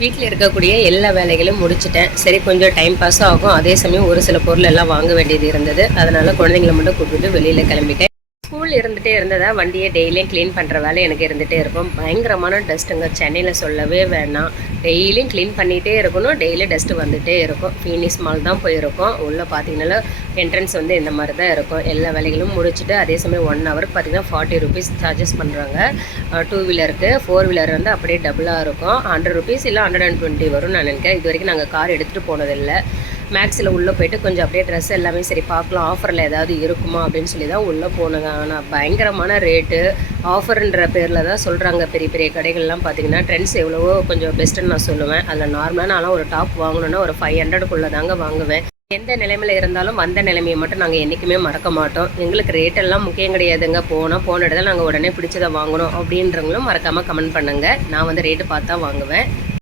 வீட்டில் இருக்கக்கூடிய எல்லா வேலைகளும் முடிச்சுட்டேன். சரி கொஞ்சம் டைம் பாஸும் ஆகும். அதே சமயம் ஒரு சில பொருள் எல்லாம் வாங்க வேண்டியது இருந்தது. அதனால் குழந்தைங்கள மட்டும் கூப்பிட்டுட்டு வெளியில் கிளம்பிட்டேன். ஸ்கூல் இருந்துகிட்டே இருந்ததா வண்டியை டெய்லியும் க்ளீன் பண்ணுற வேலை எனக்கு இருந்துகிட்டே இருக்கும். பயங்கரமான டஸ்ட்டுங்க, சென்னையில் சொல்லவே வேணாம். டெய்லியும் க்ளீன் பண்ணிகிட்டே இருக்கணும். டெய்லி டஸ்ட்டு வந்துகிட்டே இருக்கும். ஃபீனிஸ் மால் தான் போயிருக்கோம். உள்ளே பார்த்தீங்கன்னா என்ட்ரன்ஸ் வந்து இந்த மாதிரி தான் இருக்கும். எல்லா வேலைகளும் முடிச்சுட்டு அதே சமயம் 1 ஹவருக்கு பார்த்தீங்கன்னா 40 ருபீஸ் சார்ஜஸ் பண்ணுறாங்க. 2 வீலருக்கு. 4 வீலர் வந்து அப்படியே டபுளாக இருக்கும். 100 ருபீஸ் இல்லை 120 வரும்னு நான் நினைக்கிறேன். இது வரைக்கும் நாங்கள் கார் எடுத்துகிட்டு போனதில்லை. மேக்ஸில் உள்ளே போய்ட்டு கொஞ்சம் அப்படியே ட்ரெஸ் எல்லாமே சரி பார்க்கலாம், ஆஃபரில் ஏதாவது இருக்குமா அப்படின்னு சொல்லி தான் உள்ளே போனேங்க. ஆனால் பயங்கரமான ரேட்டு. ஆஃபருன்ற பேரில் தான் சொல்கிறாங்க. பெரிய பெரிய கடைகள்லாம் பார்த்தீங்கன்னா ட்ரெண்ட்ஸ் எவ்வளவோ கொஞ்சம் பெஸ்ட்டுன்னு நான் சொல்லுவேன். அதில் நார்மலாக நான்லாம் ஒரு டாப் வாங்கணுன்னா ஒரு 500க்குள்ளே தாங்க வாங்குவேன். எந்த நிலைமையில் இருந்தாலும் வந்த நிலைமையை மட்டும் நாங்கள் என்றைக்குமே மறக்க மாட்டோம். எங்களுக்கு ரேட்டெல்லாம் முக்கியம் கிடையாதுங்க. போன இடத்துல நாங்கள் உடனே பிடிச்சதை வாங்கணும் அப்படின்றவங்களும் மறக்காமல் கமெண்ட் பண்ணுங்கள். நான் வந்து ரேட்டு பார்த்தா வாங்குவேன்.